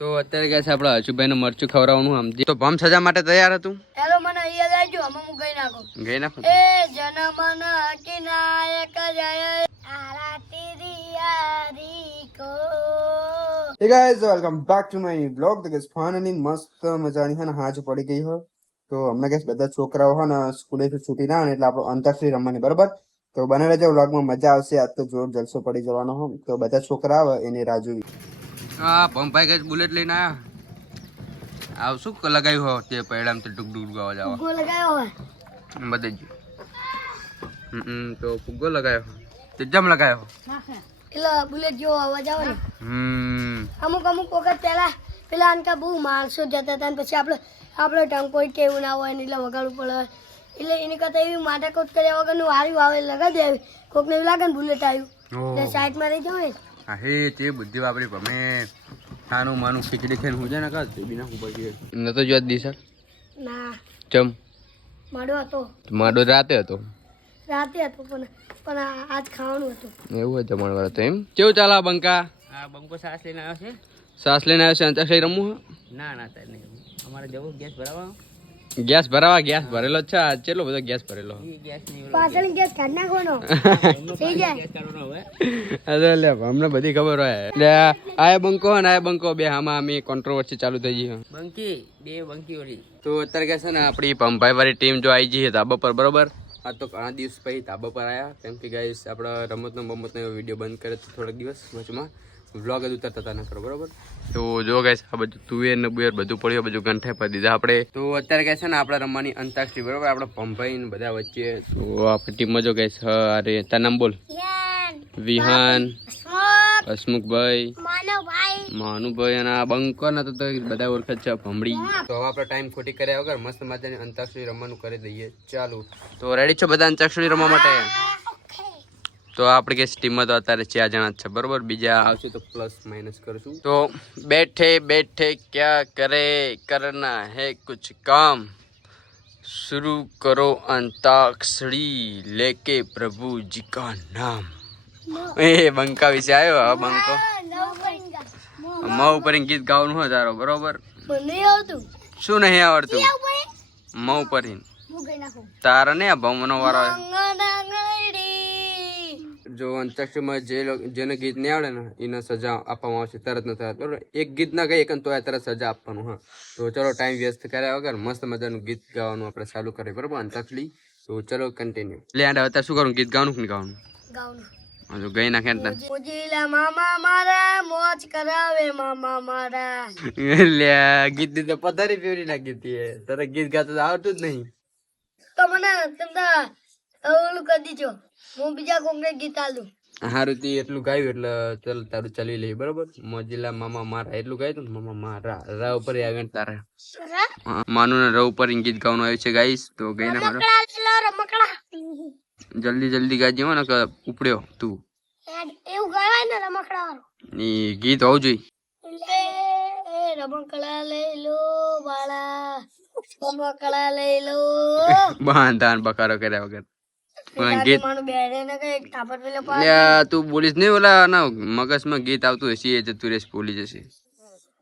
તો અત્યારે કે છે આપણે હર્ષુભાઈ ને મરચું ખવડાવવાનું સમજી તો ભમ સજા માટે તૈયાર હતું. હેલો મને અહીંયા લાવજો અમે હું ગઈ નાખું. ગઈ નાખું એ જનમન કિનાયક જય આરતી રિયારી કો. Hey guys, welcome back to my vlog. તો guys finally મસ્ત મજાની હે ને હાજ પડી ગઈ હોય તો હમણાં guys બધા છોકરાઓ હે ને સ્કૂલેથી છૂટી ના આવે એટલે આપણો અંતાક્ષરી રમવાની બરાબર. તો બને રહેજો વ્લોગમાં મજા આવશે. આજ તો જોર જલસો પડી જવાનો હો તો બધા છોકરા આવે એની રાહ જોવી. હા ભમભાઈ કે બુલેટ લઈને આવ્યા આવ શું લગાવ્યું હો તે પૈડામ તે ડુક ડુક ગાવા જાવ ફુગ્ગો લગાવ્યો હોય બધે જ તો ફુગ્ગો લગાવ્યો તે જમ લગાવ્યો એટલે બુલેટ જેવો અવાજ આવે ને. અમુક વખત પેલા આનકા બહુ માણસો જતા હતા ને પછી આપણે ટંકોઈ કે એવું ના હોય ને એટલે વગાડવું પડે એટલે એની કરતા એવી માટાકોટ કર્યા વગરનું હાર્યું આવે લગાડી દેવી. કોકને એવું લાગે ને બુલેટ આવ્યું એટલે સાઈડમાં રહી જવું ને. હા હે તે બુદ્ધિ વાપરી ભમે ખાનું માનું ખીચડી ખાઈને હું જાય ને કા તે બીના હું પડી નતો જોત દીસા ના ચમ માડો હતો માડો રાતે હતો પણ આજ ખાવાનું હતું એવું હોય જમણવાર હતો એમ. કેવું ચાલે આ બંકા? આ બંકો સાસ લઈને આવ્યો છે. સાસ લઈને આવ્યો છે અંતાક્ષરી રમવું ના ના તાર નહીં અમારે જવું ગેસ ભરાવા. ગેસ ભરાવા ગેસ ભરેલો છે આજ કેટલો બધો ગેસ ભરેલો એ ગેસ નહીં પાછળ ગેસ કાઢ નાખવાનો થઈ જાય. ગેસ કાઢવાનો હવે. અરે લે અમને બધી ખબર હોય એટલે આ બંકો ને આ બંકો બે આમાં અમે કોન્ટ્રોવર્સી ચાલુ થઈ ગઈ. બંકી બે બંકી ઓલી તો અત્યારે કે છે ને આપણી પંભાઈ વાળી ટીમ જો આવી જઈએ ધાબા પર બરોબર. આ તો ઘણા દિવસ પછી ધાબા પર આવ્યા કેમ કે ગાઈસ આપણા રમતનો વિડીયો બંધ કરે તો થોડાક દિવસ વચમાં વ્લોગ જ ઉતારતા હતા નકરો બરોબર. તો જો ગાઈસ આ બધું તુવેર ને બુવેર બધું પડ્યું બધું ગંઠાઈ પર દીધા આપણે. તો અત્યારે કહે છે ને આપણે રમવાની અંતાક્ષરી બરોબર આપણે પંભાઈ ને બધા વચ્ચે. તો આપણી ટીમમાં જો ગાઈસ અરે તાર નામ બોલ. વિહાન, હસમુખભાઈ, માનુભાઈ અને આ બંકો ને તો બધા ઓળખ છે ભમડી. તો હવે આપણે ટાઈમ ખોટી કર્યા વગર મસ્ત મજાની અંતાક્ષરી રમવાનું કરી દઈએ ચાલુ. તો રેડી છો બધા અંતાક્ષરી રમવા માટે? તો આપણી કે ટીમમાં તો અત્યારે 4 જણા જ છે બરોબર. બીજા આવશે તો પ્લસ માઇનસ કરશું. તો બેઠે બેઠે ક્યાં કરે કરના હે કુછ કામ शुरू करो अंताक्षरी लेके प्रभु जी का नाम. એ બંકા વિશે આવ્યો હવે બંકો મઉ ઉપર ગીત ગાવાનું હોય તારો બરોબર. નહીં આવતું શું નહીં આવડતું? મઉ પર તારા ને આ ભમનો વારો જો અંતાક્ષરીમાં જેને ગીત નહીં આવડે ને એને સજા આપવામાં આવશે તરત ન તરત બરોબર. એક ગીત ના ગઈ તો તરત સજા આપવાનું. હા તો ચલો ટાઈમ વેસ્ટ કર્યા વગર મસ્ત મજાનું ગીત ગાવાનું આપણે ચાલુ કરીએ બરોબર અંતાક્ષરી. તો ચલો કન્ટિન્યુ. એટલે અત્યારે શું કરું ગીત ગાવાનું કે નહીં ગાવાનું? હા તો ગઈ નાખે મામા મારા મોજ કરાવે મામા મારા. એટલે ગીત દીધે પથારી ફેરી નાખી હતી તારે ગીત ગાતો આવતું જ નહીં. તો મને તમને ઓલું કરી દીજો હું બીજા કોંગ્રેસ ગીત આલું. હારું તી એટલું ગાયું એટલે ચાલ તારું ચાલી લઈ બરોબર. મોજીલા મામા મારા એટલું ગાયું ને મામા મારા રા ઉપર આવે ને તારે માનું ને ર ઉપર ગીત ગાવાનું આવ્યું છે ગાઈસ. તો ગઈ ના રમકડા જલ્દી જલ્દી ગાજી હો ને ઉપડ્યો તું એવું ગાવાય ને રમકડા વાળું ની ગીત હોવું જોઈએ. રમકડા લઈ લો બાળા રમકડા લઈ લો બાંધાન બકારો કર્યા વગર ગીત તું બોલીશ નહીં ઓલા ના મગજમાં ગીત આવતું હશે એ જતું રહેશે બોલી જશે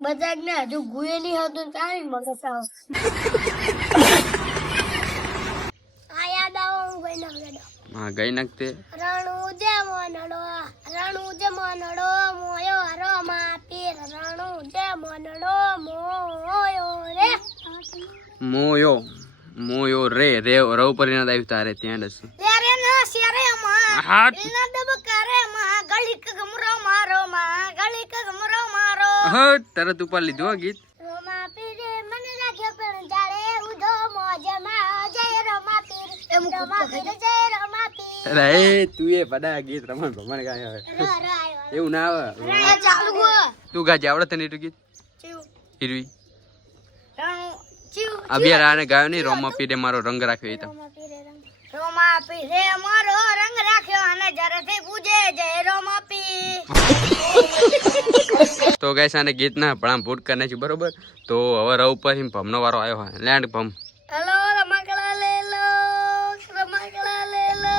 બધા ને હજુ ગુએ નહીં હતું કાઈ મગજ આવ આ યાદ આવો ગઈ નાખ. હા ગઈ નાખતે રણુ જે મનડો મોયો રો મા પીર રણુ જે મનડો મોયો રે મોયો રે રે ર ઉપર એના આવ્યું તારે ત્યાં જ રે ના શેરે માં એના દબ કરે માં ગળી ક ગમરો મારો માં ગળી ક ગમરો મારો હા તરત ઉપર લીધું આ ગીત. રોમા પીરે મને લાગ્યો પણ જાડે ઉધો મોજ માં જય રોમા પીર એમ રોમા પીર જય રોમા પીર. અરે તું એ બધા ગીત રમણ ભમણ ગાય હવે એવું ના આવે ચાલુ તું ગાજે આવડે તને એટલું ગીત હીરવી ચીવ અભિયાર આને ગાયો નહીં રોમા પીરે મારો રંગ રાખ્યો એ તો રોમા પીરે મારો રંગ રાખ્યો અને જરેથી પૂજે જય રોમા પીર. તો ગાઈસ આને ગીત ના પણ ભૂટ કરી નાખ્યું બરોબર. તો હવે રવ ઉપર ભમનો વારો આવ્યો હોય લેન્ડ ભમ. હેલો રમકડા લઈ લો રમકડા લઈ લો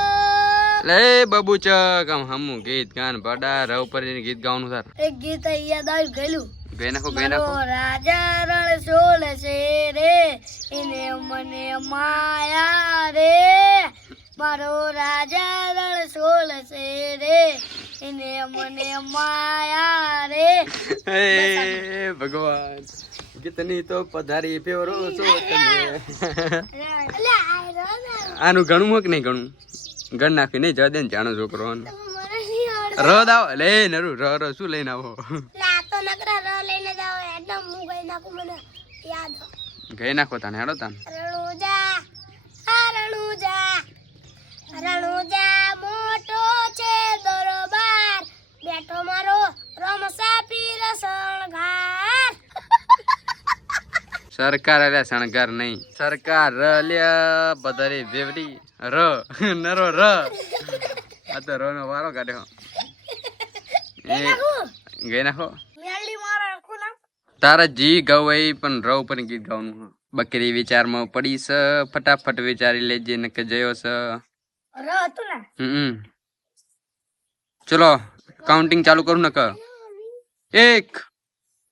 લે બબુ ચક આમ હમું ગીત ગાન બડા રવ ઉપર ગીત ગાવાનું તાર. એક ગીત યાદ આવ્યું ગયેલું ગઈ નાખો મારો રાજા રણછોડ છે રે એને મને માયા રે મારો રાજા રણછોડ છે રે એને મને માયા રે હે ભગવાન કિતની તો પધારી ફેરો છો તમે આનું ઘણું હોક નહીં ઘણું ગણ નાખી નહીં જવા દે ને જાણો છોકરો ર દાવ લે નરુ ર ર શું લઈને આવો ગઈ નાખો તાને હેડો તાને રણુજા મોટો છે દરબાર બેઠો મારો રમસા પીર શણગાર સરકાર અલ્યા શણગાર નહીં સરકાર અલ્યા પધારી ફેવરી ર નરો ર આ તો ર નો વારો કાઢ્યો એ ગઈ નાખો મેલી મારા આખું નામ તારા જી ગવાઈ પણ ર ઉપર ગીત ગાવાનું હ બકરી વિચારમાં પડી સ ફટાફટ વિચારી લેજે ને કે જયો સ ર હતું ને ચલો કાઉન્ટિંગ ચાલુ કરું ને ક 1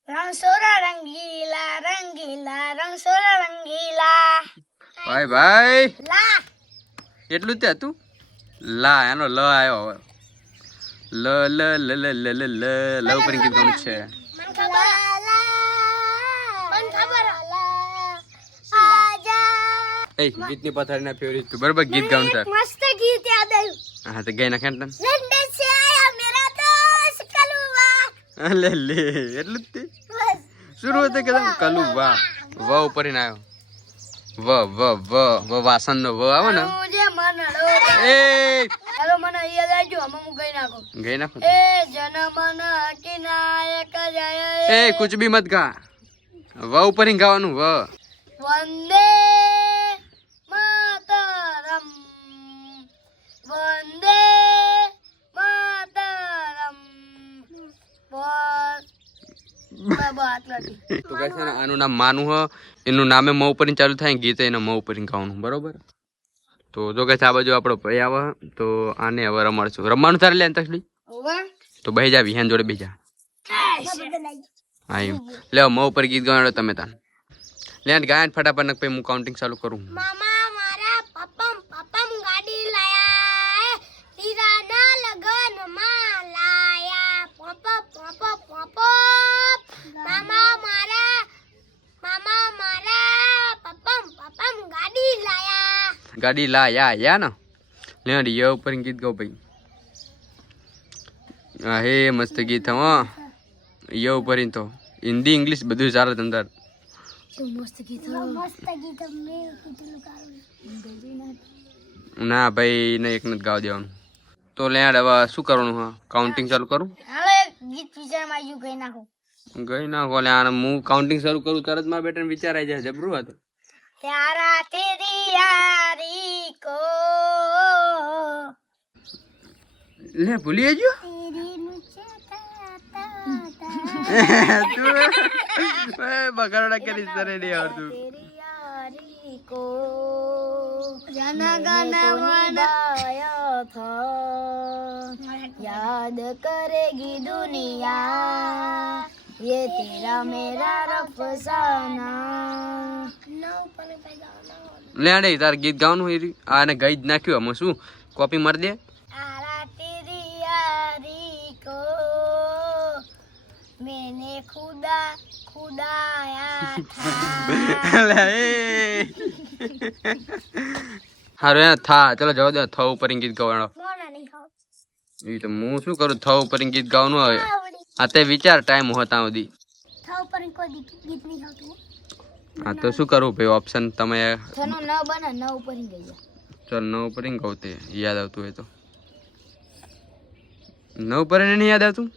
રણછોડા રંગીલા રંગીલા રણછોડા રંગીલા ભાઈ ભાઈ લા એટલું જ તે હતું લા એનો લ આવ્યો હવે લ લ લ લ લ લ લ લ ઉપર ગીત ગાવાનું છે મન ખબર આજા એ ગીતની પથારી ના ફેવરિટ તું બરાબર ગીત ગાવાનું છે મસ્ત ગીત યાદ આવ્યું હા તો ગઈ નાખે ને લંડન से आया मेरा दोस्त कलुआ લે લે એટલું જ તે बस શરૂ હતું કે કલુ વાહ વ ઉપર ને આવ્યો વ વ વ વ વાસન નો વ આવે ને મુજે મનડો એ હેલો મને યાદ આવજો અમે હું ગઈ નાખો ગઈ નાખો એ જનમન કિનાયક જય એ કુછ ભી મત ગા વ ઉપર ହିଁ ગાવાનું વ વંદે માતરમ વંદે માતરમ તો ગાઈસ છે ને આનું નામ માનું હ એનું નામે મ ઉપર ચાલુ થાય ગીત એના મ ઉપર ગાવાનું બરોબર તો જો ગાઈસ આ બાજુ આપણો ભાઈ આવે તો આને હવે રમાડશું રમવાનું તારે લે તકલી તો બેહી જા વિહાન જોડે બેહી જા હા એમ લે મ ઉપર ગીત ગાવાનો તમે તાન લે ગાયન ફટાફટ નક પછી હું કાઉન્ટિંગ ચાલુ કરું મામા મારા પપ્પમ ગાડી લાયા હીરા ના લગન માં લાયા પપ પપ પપ મામા મારા પપ્પમ ગાડી લાયા ગાડી લા યા ને લે ય ઉપર ગીત ગાવ ભાઈ હા હે મસ્ત ગીત હો ય ઉપર તો હિન્દી ઇંગ્લિશ બધું ચાલે અંદર મસ્ત ગીત મે કીધું કારું ના ભાઈ ને એક નથી ગાવ દેવાનું તો લે હવે શું કરવાનું હા કાઉન્ટિંગ ચાલુ કરું હાલો એક ગીત વિચારમાં આવ્યું ગઈ નાખો ગઈ ના કોલે આને હું કાઉન્ટિંગ શરૂ કરું તરત મારા બેટાને વિચાર આવી જાય જબરું હતું यारा तेरी यारी को લે ભૂલી ગયો तेरी मुझे તું બગાડા કરીશ તને નહીં આવડતું तेरी यारी को जनगण गाया था याद करेगी दुनिया ये तेरा मेरा अफसाना લે આડે તાર ગીત ગાવાનું હોય આને ગઈ જ નાખ્યું આમાં શું કોપી મારી દે आरा तेरी यारी को मैंने खुदाया था લે એ હારું એને થા ચલો જવા દે થ ઉપર ગીત ગાવાનો मोना नहीं खाओ એ તો હું શું કરું થ ઉપર ગીત ગાવાનું હોય આ તે વિચાર ટાઈમ હોતા સુધી था ऊपर कोई गीत नहीं खाओ હા તો શું કરું ભાઈ ઓપ્શન તમે थनो न बना न ऊपर ही गई ચલ નવ ઉપર ગાવ તે યાદ આવતું હોય તો નવ ઉપર નહીં યાદ આવતું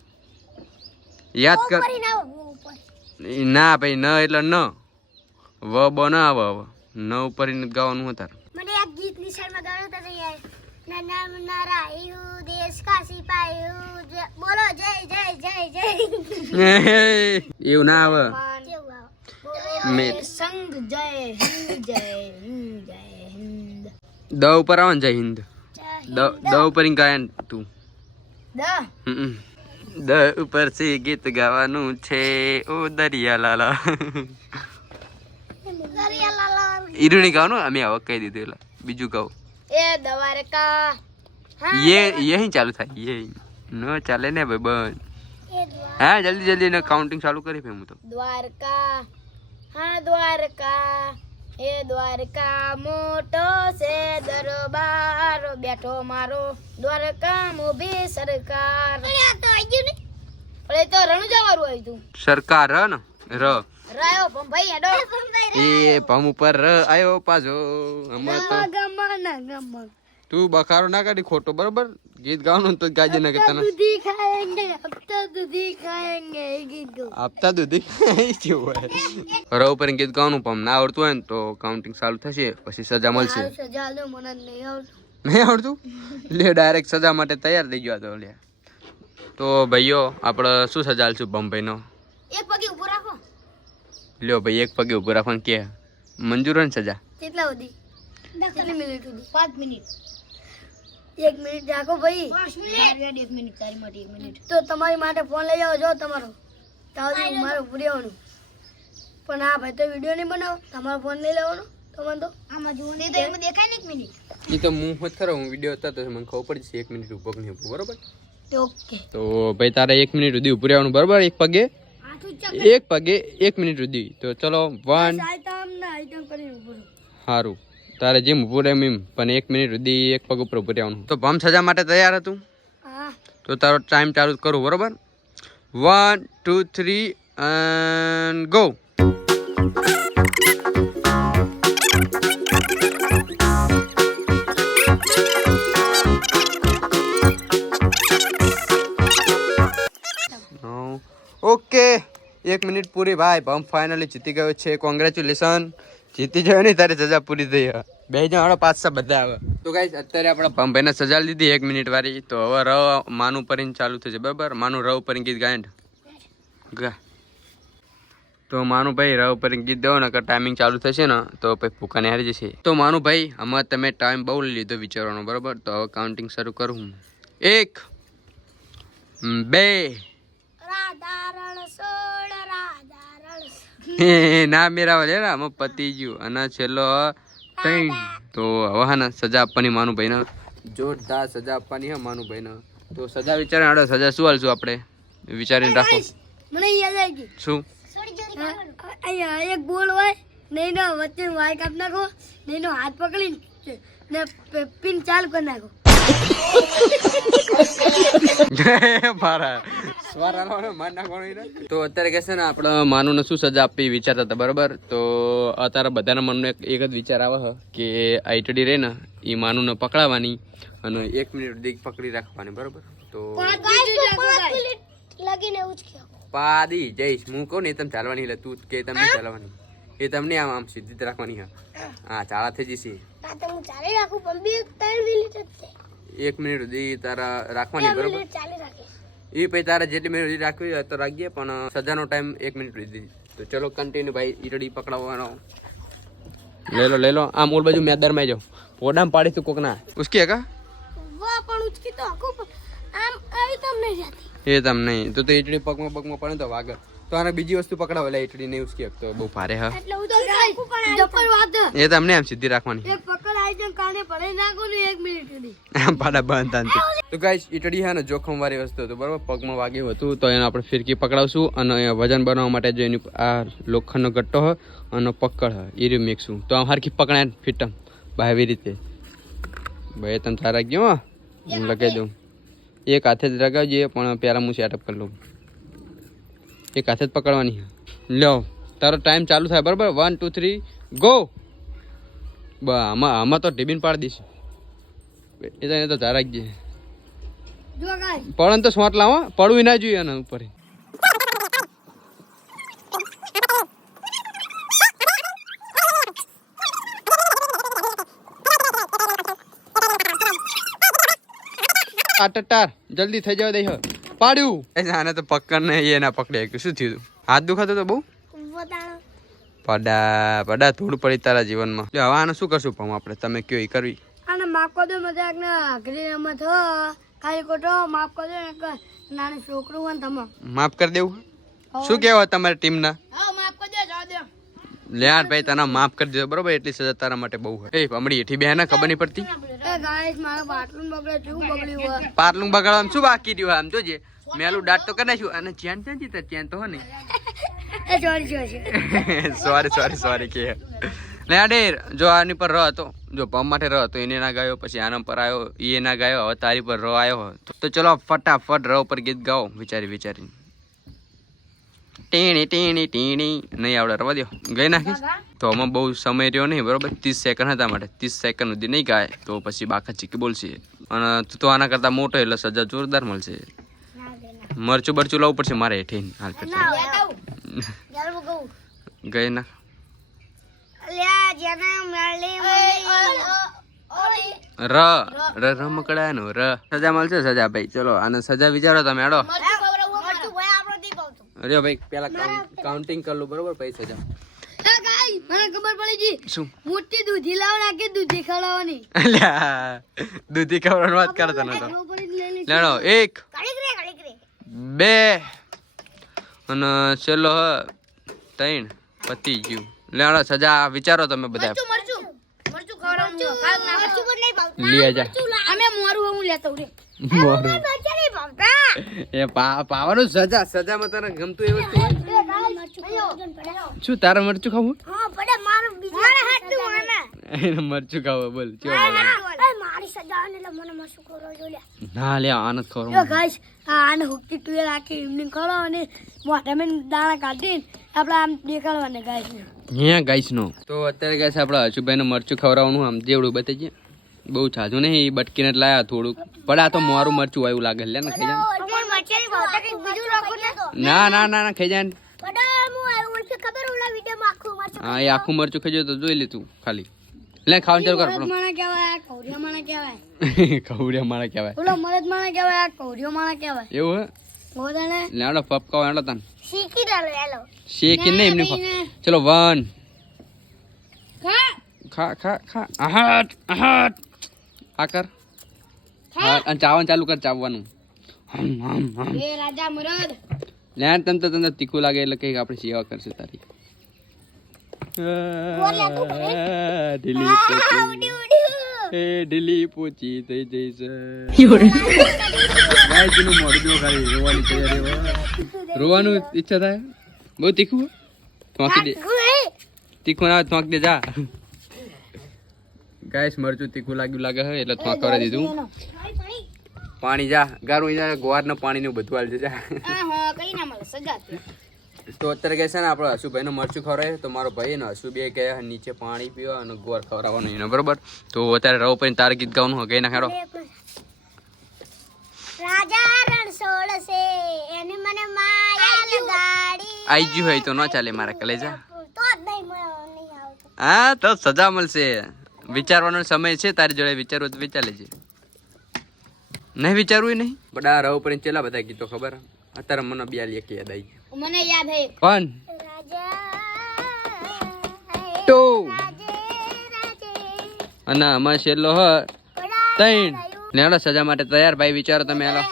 યાદ કર ऊपर ही ना वो ऊपर ના ભાઈ ન એટલે ન વ બ ન આવે હવે ન ઉપર ગાવાનું હોય તાર મને એક ગીત ની સાઈડ માં ગાયો તો યાર ના નામ નારાયુ દેશ કા સિપાહી બોલો જય જય જય જય એવું ના આવે મેં સંગ જય હિન્દ જય હિન્દ જય હિન્દ દ ઉપર આવે ને જય હિન્દ દ ઉપર ગાય તું દ દ ઉપરથી ગીત ગાવાનું છે ઓ દરિયા લાલા ઈરુની ગાવાનું અમે આવા કહી દીધું એટલે બીજું કહું એ દ્વારકા ये ચાલુ થાય ये નો ચાલે ને ભાઈ બંધ હા જલ્દી જલ્દી ને કાઉન્ટિંગ ચાલુ કરી ફે હું તો દ્વારકા હા દ્વારકા એ દ્વારકા મોટો છે દરબાર બેઠો મારો દ્વારકા મોભી સરકાર પણ એ તો રણુજા વાળું આવ્યું તું સરકાર ને ર રાયો ભાઈ હેડો એ પમ ઉપર ર આયો પાછો હમણાં તો તું બખારો ના કાઢી ખોટો બરોબર ગીત ગાવાનું તો ગાજે ના કે તને દૂધી ખાएंगे હપ્તા દૂધી ખાएंगे ગીત આપતા દૂધી કેવું હોય ર ઉપર ગીત ગાવાનું પમ ના આવડતું હોય ને તો કાઉન્ટિંગ ચાલુ થશે પછી સજા મળશે સજા લો મને નહીં આવડતું નહીં આવડતું લે ડાયરેક્ટ સજા માટે તૈયાર થઈ ગયો તો લે તો ભાઈઓ આપણે શું સજા આલશું પંભાઈનો એક પગે ઊભો રાખો લ્યો ભાઈ એક પગે ઊભો રાખવાનું કે મંજૂર હોય ને સજા કેટલા સુધી કેટલી મિનિટ સુધી 5 મિનિટ 1 મિનિટ રાખો ભાઈ 5 મિનિટ 1 મિનિટ તારી માટે 1 મિનિટ તો તમારી માટે ફોન લઈ આવો જો તમારો તાવ મારો પૂરેવાનું પણ આ ભાઈ તો વિડિયો નહીં બનાવો તમારો ફોન લઈ લેવાનો તમને તો આમાં જુઓ નહીં તો એમાં દેખાય ને 1 મિનિટ એ તો હું હોત ખરો હું વિડીયો હતા તો મને ખબર પડી છે 1 મિનિટ ઉભો કે નહીં ઉભો બરોબર ઓકે તો ભાઈ તારે 1 મિનિટ સુધી ઉભું રહેવાનું બરોબર એક પગે 1 મિનિટ સુધી તો ચલો 1 આઈટમ ના આઈટમ કરીને ઊભો રહો સારું તારે જેમ ઉભું રહે એમ પણ 1 મિનિટ સુધી એક પગ ઉપર ઉભું રહેવાનું તો ભમ સજા માટે તૈયાર હતું હા તો તારો ટાઈમ ચાલુ કરું બરોબર 1 2 3 એન્ડ ગો ઓકે 1 મિનિટ પૂરી ભાઈ ભમ ફાઇનલી જીતી ગયો છે કોંગ્રેચ્યુલેશન જીતી ગયો ને તારી સજા પૂરી થઈ બે જણ પાછા બધા આવે તો ગાઈસ અત્યારે આપણે પંભાઈને સજા લીધી 1 મિનિટ વાળી તો હવે ર માનું પરીને ચાલુ થશે બરાબર માનું ર ઉપર ગીત ગાય ગા તો માનું ભાઈ ર ઉપર ગીત દો ને ટાઈમિંગ ચાલુ થશે ને તો પછી ફૂકાને હારી જશે તો માનું ભાઈ આમાં તમે ટાઈમ બહુ લીધો વિચારવાનો બરાબર તો હવે કાઉન્ટિંગ શરૂ કરું 1 2 ના મેરા વાલે આમાં પતી ગયું અને છેલ્લો 3 તો હવે હા ને સજા આપવાની માનુભાઈ ને જોરદાર સજા આપવાની હે માનુભાઈ ને તો સજા વિચારે સજા શું હાલશું આપણે વિચારીને રાખો મને યાદ આવી ગઈ શું અહીંયા એક બોલ હોય નહીં નો વચ્ચે વાય કાપ નાખો નહીં નો હાથ પકડી ને પિન ચાલુ કરી નાખો તો અત્યારે કે છે ને આપણે માનુને શું સજા આપવી વિચારતા હતા બરોબર તો અત્યારે બધાના મનમાં એક જ વિચાર આવે કે આઈટડી રહે ને એ માનુને પકડાવવાની અને 1 મિનિટ સુધી પકડી રાખવાની બરોબર તો પાદી જઈશ હું કહું ને તમે ચાલવાની એટલે તું કે તમને ચાલવાની એ તમને આમ આમ સીધી જ રાખવાની હા ચાળા થઈ જશે 1 મિનિટ સુધી તારા રાખવાની બરોબર એ પછી તારા જેટલી મિનિટ સુધી રાખવી હોય તો રાખીએ પણ સજાનો ટાઈમ 1 મિનિટ સુધી તો ચલો કન્ટિન્યુ ભાઈ ઈરડી પકડાવવાનો લઈ લો આમ ઓલ બાજુ મેદાનમાં જાઓ પોડામ પાડી તું કોક ના ઉસકી કા વાહ પણ ઉચકી તો આખું આમ આવી તમને જાતી એ તમ નહીં તો ઈટડી પગમાં પડે તો વાગે તો આને બીજી વસ્તુ પકડાવ એટલે ઈટડી નહીં ઉસકી તો બહુ ભારે હા એટલે હું તો જબર વાત એ તમને આમ સીધી રાખવાની એક પકડ આવી જાય કાને ભલે નાખો ને 1 મિનિટ સુધી આમ પાડા બંધ તાનથી તો ગાઈસ ઈટડી છે ને જોખમ વાળી વસ્તુ હતું બરાબર પગમાં વાગ્યું હતું તો એને આપણે ફિરકી પકડાવશું અને વજન બનાવવા માટે જો એની આ લોખંડનો ગટ્ટો હોય અને પકડ હોય એ રહ્યું મિક્સું તો આમ હરખી પકડાય ફિટમ આવી રીતે ભાઈ તમે તારા ગયો હું લગાવી દઉં એક હાથે જ લગાવજે પણ પહેલાં હું સેટઅપ કરી લઉં એક હાથે જ પકડવાની લો તારો ટાઈમ ચાલુ થાય બરાબર 1 2 3 ગો આમાં તો ટીબીન પાડી દઈશ એ તો ધારા જ જો ગાઈસ પડન તો સ્વાટ લાવો પડવું ના જોઈએ એના ઉપર ટાર જલ્દી થઈ જાવ દે પાડ્યું આને તો પકડ ને એ ના પકડે શું થયું હાથ દુખાતો તો બહુ પડા થોડું પડી તારા જીવનમાં હવે આને શું કરશું પણ આપણે તમે કયો એ કરવી અને માકો દો મજાક ના ઘરે રમત હો ખાલી ખોટો માફ કરજો ને કે નાનું છોકરું હોય ને તમે માફ કરી દેવું શું કહેવા તમારી ટીમના હા માફ કરજો જવા દો લ્યાર ભાઈ તને માફ કરી દેજો બરોબર એટલી સજા તારા માટે બહુ હોય એ હમણાં એઠી બે ખબર નહીં પડતી એ ગાઈસ મારા બાટલું બગડે કેવું બગડ્યું હોય પાટલું બગાડવામાં શું બાકી રહ્યું આમ જોજે મેલું દાંત તો કરી નાખ્યું અને ચેન ક્યાં જીતા ચેન તો હો ને એ સોરી સોરી કે ને આડેર જો આની પર રહ હતો જો પંપ માટે રહ હતો એને ના ગાયો પછી આના પર આવ્યો એ ના ગાયો હવે તારી પર રહ આવ્યો તો ચલો ફટાફટ રહ પર ગીત ગાઓ વિચારીને ટીણી ટીણી ટીણી નહીં આવડે રવા દો ગઈ નાખીશ તો આમાં બહુ સમય રહ્યો નહીં બરોબર 30 સેકન્ડ હતા માટે 30 સેકન્ડ સુધી નહીં ગાય તો પછી બાકા ચીકી બોલશે અને તું તો આના કરતા મોટો એટલે સજા જોરદાર મળશે મરચું બરચું લાવવું પડશે મારે હેઠી હાલ ગઈ ના રમકડાનો સજા મળશે સજા ભાઈ ચલો આને સજા વિચારો તમે હેડો અરે ભાઈ પેલા કાઉન્ટિંગ કરલું બરોબર પછી સજા મને ખબર પડી ગઈ શું મોટી દૂધી લાવ નાખી દૂધી ખવડાવવાની દૂધી ખવડાવવાની વાત કરતા નતો લેણો 1 2 અને ચલો 3 પતી ગયું લેણો સજા વિચારો તમે બધા લે જા અમે મોરું હું લેતો રે એ પાવાનું સજામાં તને ગમતું એ વસ્તુ શું તારે મરચું ખાવું મરચું ખાવું બોલ ના લે આનંદ ખબર ગાઈસ આને હુક્કી તુએ રાખી એમની ખવડાવવાની મોઢામાં દાણા કાઢીને આપણે આમ દેખાડવાને ગાઈસ હે ગાઈસ નો તો અત્યારે ગાઈસ આપણે હશુભાઈ ને મરચું ખવડાવવાનું આમ જેવડું બતાવીએ બહુ છાજું નહીં બટકીને જ લાયા થોડુંક પણ આ તો મારું મરચું આવ્યું લાગે લે ને ખાઈ જાય ના ખાઈ જાય હા એ આખું મરચું ખાઈ જાય તો જોઈ લે તું ખાલી લે ખાવાનું ચાલુ કર માણા કહેવાય કૌરિયા માણા કહેવાય કૌડિયા માણા કહેવાય ઓલો મરદ માણા કહેવાય કૌરિયો માણા કહેવાય એવું હે બોલાને લેડો પપકાઓ હેડો તન શીખી ડાલો હેલો શેકી નહીં એમની ચલો 1 ખા આહટ આ કર હા અને ચાવવાનું ચાલુ કર ચાવવાનું એ રાજા મરદ લેણ તને તીખું લાગે એટલે કઈક આપણે સેવા કરશે તારી ઢીલી પોચી થઈ જઈશે રોવાનું ઈચ્છા થાય બહુ તીખું થોંકી દે તીખું ના થોંક દે જા ગાઈસ મરચું તીખું લાગ્યું લાગે છે એટલે થોંક કરી દીધું પાણી જા ગારું ગોવાર ને પાણી નું બધું હાલ જા તો અત્યારે કહે છે ને આપણે હશુભાઈ નું મરચું ખવડાવે તો મારો ભાઈ ને હશુ બે કહે નીચે પાણી પીવા અને ગોળ ખવડાવવાનું એને બરોબર તો અત્યારે રવ પર તાર ગીત ગાવાનું ગઈ ના ખેડો રાજા રણછોડ છે એની મને માયા લગાડી આઈ ગયું હોય તો ન ચાલે મારા કલેજા તો જ નહીં આવતો હા તો સજા મળશે વિચારવાનો સમય છે તારી જોડે વિચારવું તો વિચાર લેજે નહીં વિચારવું નહીં બટ આ રવ પર ચેલા બધા ગીતો ખબર અત્યારે મને બે લે કે યાદ આવી મને યાદ હે 1 2 અને આમાં છેલ્લો હ 3 લેડો સજા માટે તૈયાર ભાઈ વિચારો તમે હાલો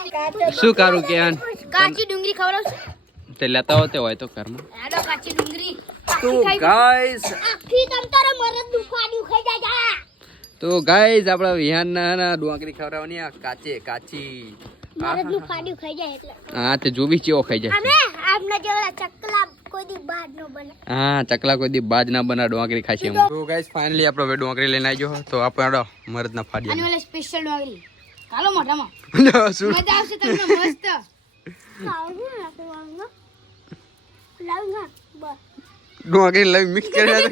શું કરું કે કાચી ડુંગળી ખવડાવશો તે લેતા હોતે હોય તો ઘરમાં આડો કાચી ડુંગળી તો ગાઈસ આખી તમ તારે મરદ દુખાડ્યું ખાઈ જાય તો ગાઈસ આપડા વિહાન ના ડુંગળી ખવડાવવાની આ કાચી મરદ નું ફાડ્યું ખાઈ જાય એટલે હા તે જોવી ચેવો ખાઈ જાય અમે આપના જેવડા ચકલા કોઈ દી બાદ નો બને હા ચકલા કોઈ દી બાજ ના બના ડુંગળી ખાશે તો ગાઈસ ફાઇનલી આપણો ડુંગળી લઈને આવી ગયો તો આપણે મરદ ના ફાડી આની વાલે સ્પેશિયલ ડુંગળી કાલો મોઢામાં શું મજા આવશે તમને મસ્ત ડુંગળી લઈ મિક્સ કરી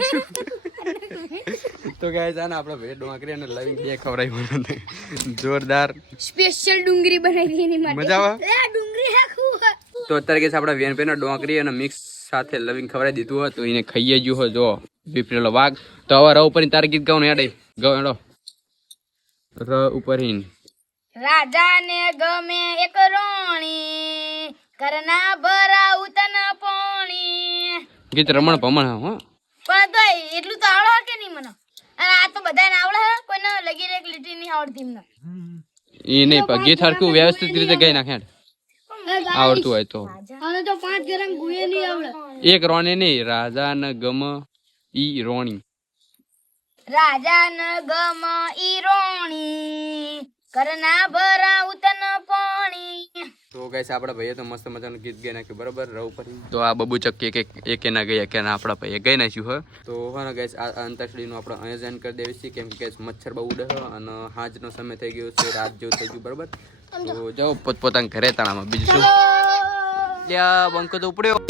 તો ગાઈસ આને આપણે ભે ડુંગળી અને લવિંગ બે ખવડાવી જોરદાર સ્પેશિયલ ડુંગળી બનાવી એની માટે મજા આવે એ ડુંગળી હે ખૂબ તો અત્યારે કે આપડા વેન પેના ડુંગળી અને મિક્સ સાથે લવિંગ ખવડાવી દીધું હોય તો એને ખાઈએ ગયું હોય જો બીપરેલો વાઘ તો હવે ર ઉપર તારે ગીત ગાવાનું હેડે ગો હેડો ર ઉપર હિન રાજાને ગમે એક રોણી કરના ભરાવું તન પોણી ગીત રમણ ભમણ હો પણ તો એટલું તો આવડે કે નહીં મને અને આ તો બધાને આવડે કોઈને લગી એક લીટી નહીં આવડતી એમને એ નહીં પણ ગીત હરખું વ્યવસ્થિત રીતે ગઈ નાખે આવડતું હોય તો અને તો 5 ગરમ ગુએ નહીં આવડે. એક રોણે નહીં રાજા ન ગમ ઈ રોણી રાજા ન ગમ ઈ રોણી કરના ભરાઉ તન પાણી. તો ગાઈસ આપણા ભાઈએ તો મસ્ત મજાનું ગીત ગાઈ નાખ્યું બરોબર રવ પર તો આ બબુ ચક્કી એક એના ગઈ કે આપણા ભાઈએ ગાઈ નાખ્યું હે તો હા ગાઈસ આ અંતાક્ષરીનું આપણે આયોજન કરી દેવી છે કેમ કે ગાઈસ મચ્છર બહુ ઉડે છે અને હાજનો સમય થઈ ગયો છે રાત જેવું થઈ ગયું બરોબર તો જાઓ પોતપોતાના ઘરે તાણામાં બીજું શું લ્યા બંકો તો ઉપડ્યો